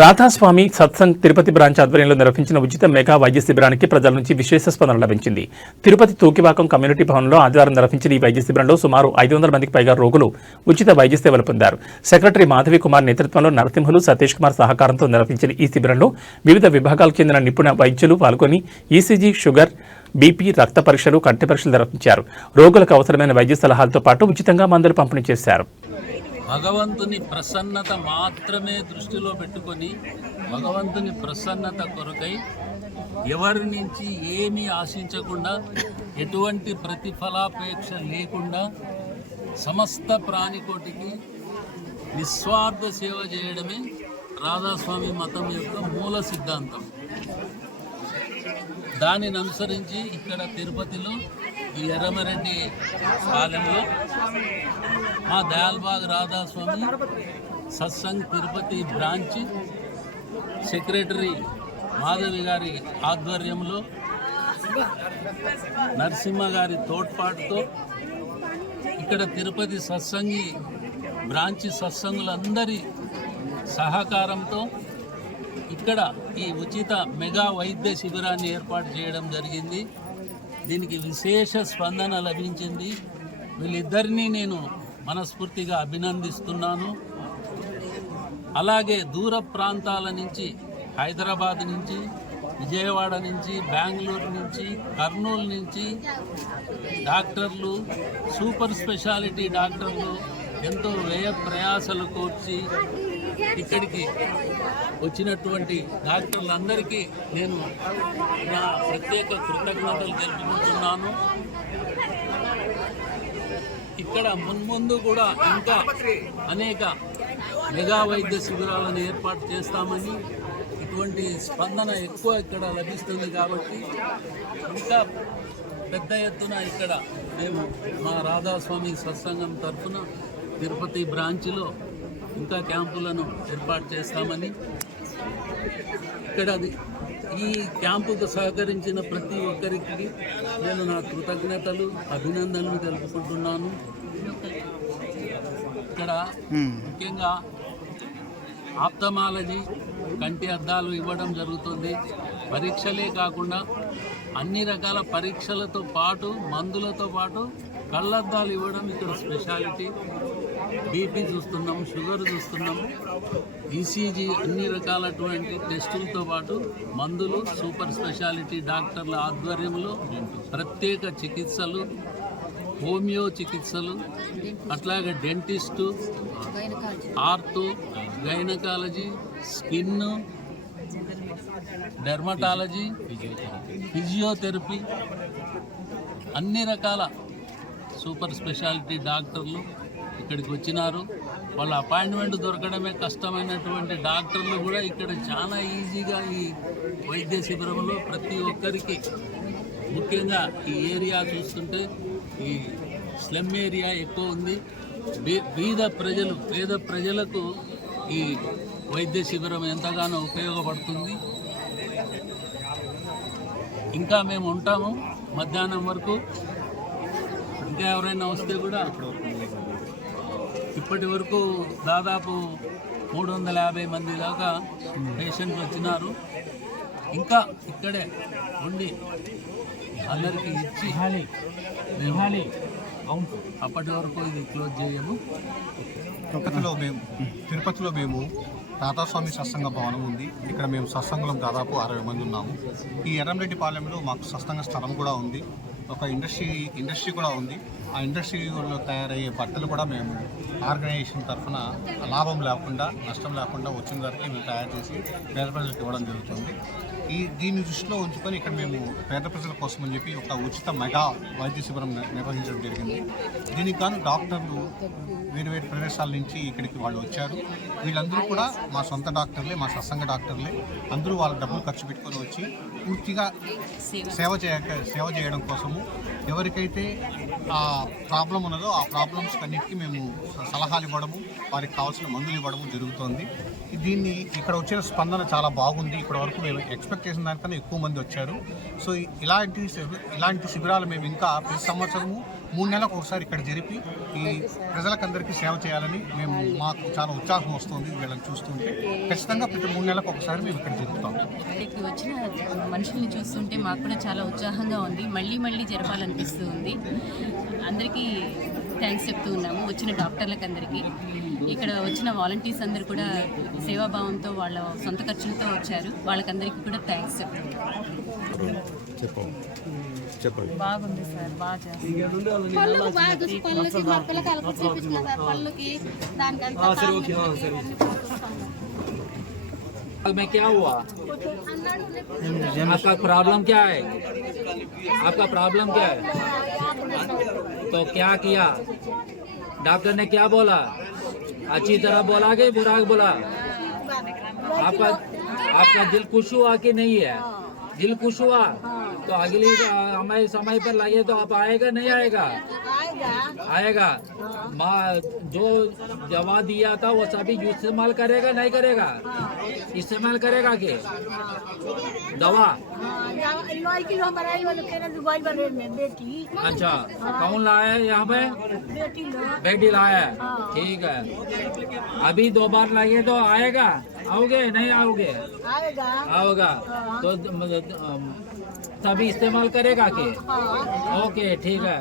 Radhaswami satsang Tirupati branch ఆధ్వర్యంలో నిర్వహించిన ఉచిత మెగా వైద్య శిబిరానికి ప్రజల నుంచి విశేష స్పందన లభించింది. తిరుపతి తూకివాకం కమ్యూనిటీ భవన్లో ఆదివారం నిర్వహించిన ఈ వైద్య శిబిరంలో సుమారు 500 మందికి పైగా రోగులు ఉచిత వైద్య సేవలు పొందారు. సెక్రటరీ మాధవి కుమార్ నేతృత్వంలో నరసింహులు, సతీష్ కుమార్ సహకారంతో నిర్వహించిన ఈ శిబిరంలో వివిధ విభాగాలకు చెందిన నిపుణ వైద్యులు పాల్గొని ఈసీజీ, షుగర్, బీపీ, రక్త పరీక్షలు, కంటి పరీక్షలు నిర్వహించారు. రోగులకు అవసరమైన వైద్య సలహాలతో పాటు ఉచితంగా మందులు పంపిణీ చేశారు. భగవంతుని ప్రసన్నత మాత్రమే దృష్టిలో పెట్టుకొని భగవంతుని ప్రసన్నత కొరకై ఎవరి నుంచి ఏమీ ఆశించకుండా ఎటువంటి ప్రతిఫలాపేక్ష లేకుండా సమస్త ప్రాణికోటికి నిస్వార్థ సేవ చేయడమే రాధాస్వామి మతం యొక్క మూల సిద్ధాంతం. దానిని అనుసరించి ఇక్కడ తిరుపతిలో ఈ ఎర్రమరెడ్డి పాలెంలో మా దయాల్బాగ్ రాధాస్వామి సత్సంగ్ తిరుపతి బ్రాంచ్ సెక్రటరీ మాధవి గారి ఆధ్వర్యంలో నరసింహ గారి తోడ్పాటుతో ఇక్కడ తిరుపతి సత్సంగి బ్రాంచ్ సత్సంగులందరి సహకారంతో ఇక్కడ ఈ ఉచిత మెగా వైద్య శిబిరాన్ని ఏర్పాటు చేయడం జరిగింది. దీనికి విశేష స్పందన లభించింది. వీళ్ళిద్దరినీ నేను మనస్ఫూర్తిగా అభినందిస్తున్నాను. అలాగే దూర ప్రాంతాల నుంచి, హైదరాబాద్ నుంచి, విజయవాడ నుంచి, బెంగళూరు నుంచి, కర్నూలు నుంచి డాక్టర్లు, సూపర్ స్పెషాలిటీ డాక్టర్లు ఎంతో వ్యయ ప్రయాసలు కోర్చి ఇక్కడికి వచ్చినటువంటి డాక్టర్లందరికీ నేను నా ప్రత్యేక కృతజ్ఞతలు తెలుపుకుంటున్నాను. ఇక్కడ మున్ముందు కూడా ఇంకా అనేక మెగా వైద్య శిబిరాలను ఏర్పాటు చేస్తామని, ఇటువంటి స్పందన ఎక్కువ ఇక్కడ లభిస్తుంది కాబట్టి ఇంకా పెద్ద ఎత్తున ఇక్కడ మేము మా రాధాస్వామి సత్సంగం తరఫున తిరుపతి బ్రాంచ్లో ఇంకా క్యాంపులను ఏర్పాటు చేస్తామని, ఇక్కడ ఈ క్యాంపుకు సహకరించిన ప్రతి ఒక్కరికి నేను నా కృతజ్ఞతలు, అభినందనలు తెలుపుకుంటున్నాను. ఇక్కడ ముఖ్యంగా ఆప్థమాలజీ, కంటి అద్దాలు ఇవ్వడం జరుగుతుంది. పరీక్షలే కాకుండా అన్ని రకాల పరీక్షలతో పాటు మందులతో పాటు కళ్ళద్దాలు ఇవ్వడం ఇక్కడ స్పెషాలిటీ. బీపీ చూస్తున్నాం, షుగర్ చూస్తున్నాం, ఈసీజీ, అన్ని రకాలటువంటి టెస్టులతో పాటు మందులు, సూపర్ స్పెషాలిటీ డాక్టర్ల ఆధ్వర్యంలో ప్రత్యేక చికిత్సలు, హోమియో చికిత్సలు, అట్లాగే dentist, ortho, gynaecology, skin, dermatology, physiotherapy, అన్ని రకాల సూపర్ స్పెషాలిటీ డాక్టర్లు ఇక్కడికి వచ్చినారు. వాళ్ళ అపాయింట్మెంట్ దొరకడమే కష్టమైనటువంటి డాక్టర్లు కూడా ఇక్కడ చాలా ఈజీగా ఈ వైద్య శిబిరంలో ప్రతి ఒక్కరికి, ముఖ్యంగా ఈ ఏరియా చూస్తుంటే ఈ స్లమ్ ఏరియా ఎక్కువ ఉంది. పేద ప్రజలకు ఈ వైద్య శిబిరం ఎంతగానో ఉపయోగపడుతుంది. ఇంకా మేము ఉంటాము మధ్యాహ్నం వరకు. ఇంకా ఎవరైనా వస్తే కూడా ఇప్పటి వరకు దాదాపు 350 మంది దాకా పేషెంట్లు వచ్చినారు. ఇంకా ఇక్కడే ఉండి అందరికీ ఇచ్చి అప్పటి వరకు ఇది క్లోజ్ చేయము. తిరుపతిలో మేము రాధాస్వామి సత్సంగ భవనం ఉంది. ఇక్కడ మేము సత్సంగులం దాదాపు 60 మంది ఉన్నాము. ఈ ఎర్రంరెడ్డి పాలెంలో మాకు సత్సంగ స్థలం కూడా ఉంది. ఒక ఇండస్ట్రీ కూడా ఉంది. ఆ ఇండస్ట్రీలో తయారయ్యే బట్టలు కూడా మేము ఆర్గనైజేషన్ తరఫున లాభం లేకుండా, నష్టం లేకుండా వచ్చిన ధరకి మేము తయారు చేసి పేద ప్రజలకు ఇవ్వడం జరుగుతుంది. దీన్ని దృష్టిలో ఉంచుకొని ఇక్కడ మేము పేద ప్రజల కోసం అని చెప్పి ఒక ఉచిత మెగా వైద్య శిబిరం నిర్వహించడం జరిగింది. దీనికి గాను డాక్టర్లు వేరు ప్రదేశాల నుంచి ఇక్కడికి వాళ్ళు వచ్చారు. వీళ్ళందరూ కూడా మా సొంత డాక్టర్లే, మా సత్సంగ డాక్టర్లే. అందరూ వాళ్ళ డబ్బులు ఖర్చు పెట్టుకొని వచ్చి పూర్తిగా సేవ చేయడం కోసము ఎవరికైతే ఆ ప్రాబ్లం ఉన్నదో ఆ ప్రాబ్లమ్స్ అన్నిటికీ మేము సలహాలు ఇవ్వడము, వారికి కావాల్సిన మందులు ఇవ్వడము జరుగుతుంది. దీన్ని ఇక్కడ వచ్చిన స్పందన చాలా బాగుంది. ఇప్పటి వరకు మేము ఎక్స్పెక్ట్ చేసిన దానికన్నా ఎక్కువ మంది వచ్చారు. సో ఇలాంటి శిబిరాలు మేము ఇంకా ప్రతి సంవత్సరము 3 నెలలకు ఒకసారి ఇక్కడ జరిపి ఈ ప్రజలకందరికీ సేవ చేయాలని మాకు చాలా ఉత్సాహం వస్తుంది వీళ్ళని చూస్తుంటే. ఖచ్చితంగా ప్రతి 3 నెలలకు ఒకసారి మేము ఇక్కడ జరుపుతాం. ఇక్కడికి వచ్చిన మనుషుల్ని చూస్తుంటే మాకు కూడా చాలా ఉత్సాహంగా ఉంది. మళ్ళీ జరపాలనిపిస్తూ ఉంది. అందరికీ థ్యాంక్స్ చెప్తూ ఉన్నాము వచ్చిన డాక్టర్లకు అందరికీ. ఇక్కడ వచ్చిన వాలంటీర్స్ అందరూ కూడా సేవాభావంతో వాళ్ళ సొంత ఖర్చులతో వచ్చారు. వాళ్ళకందరికీ కూడా థ్యాంక్స్ చెప్పండి. బాగుంది సార్, బాగా చేస్తారు. పళ్ళుకి బాగా చూసి పళ్ళుకి మా పిల్లకాయలకు చూపించిన సార్ పళ్ళుకి దానికంతా में क्या हुआ? आपका प्रॉब्लम क्या है? आपका प्रॉब्लम क्या है? तो क्या किया डॉक्टर ने? क्या बोला? अच्छी तरह बोला कि बुरा बोला? आपका दिल खुश हुआ कि नहीं है? दिल खुश हुआ तो अगली हमें समय पर लगे तो आप आएगा नहीं आएगा? आएगा। माँ जो दवा दिया था वो सभी इस्तेमाल करेगा नहीं करेगा? इस्तेमाल करेगा के दवा? अच्छा, कौन लाया है यहाँ पे? बेटी लाया है। ठीक है, अभी 2 बार लगे तो आएगा? आओगे नहीं आओगे? आओगा तो तभी इस्तेमाल करेगा के? ओके ठीक है।